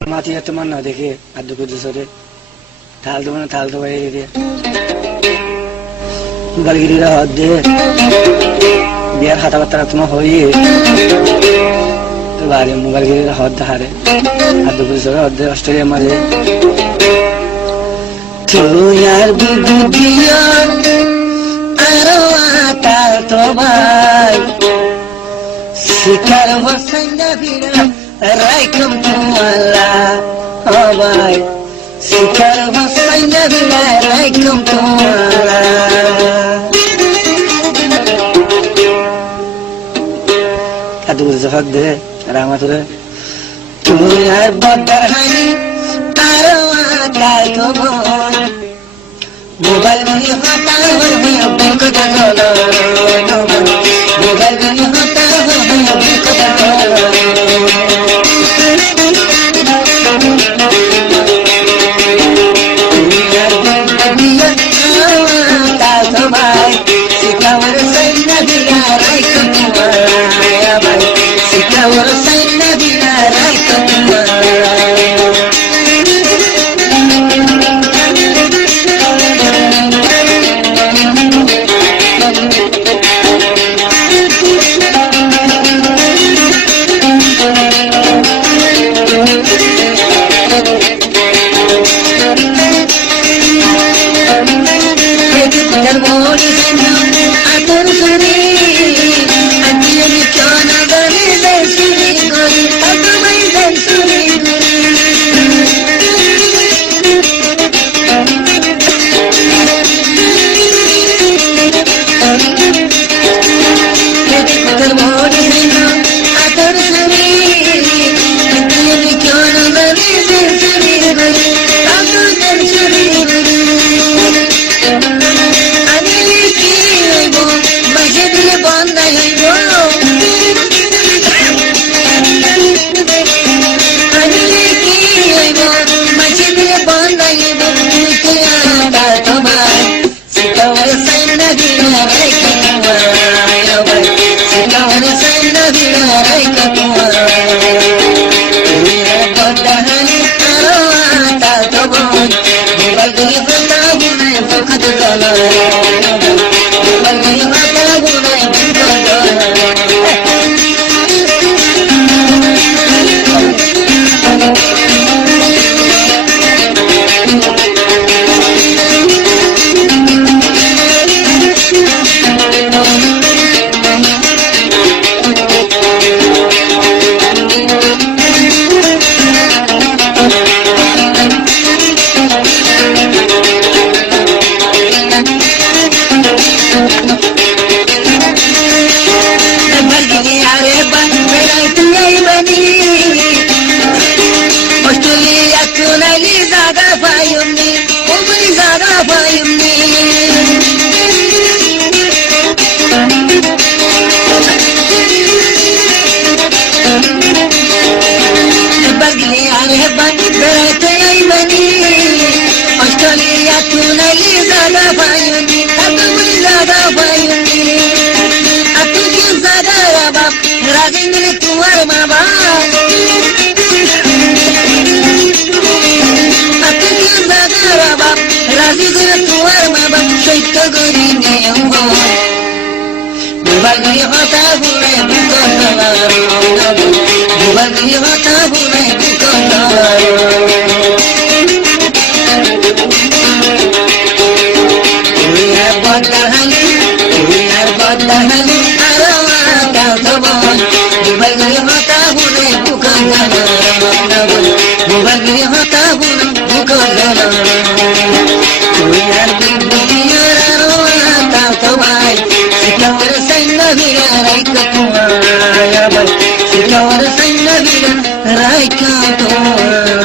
माथि यस्तो मन नदेखे आदुको जसोले थाल्दो भए गलगिरी र हद्दे बिहार खाताबात्रा होई बारे गलगिरी र हद्द हारे आदुको जसोले हद्दे अस्ट्रेलिया मारे तो यार बुदिया आरो आता तो भाई शिकार वसंगा बिना राइकम तुमला ओ भाई शिकार वसंगा बिना राइकम तुमला आदुको जसोले दे रामातुरे तू यार बदर हानी आरो आता तो भाई मोबाइल में होता है बैंक का मोबाइल में होता है बैंक Raika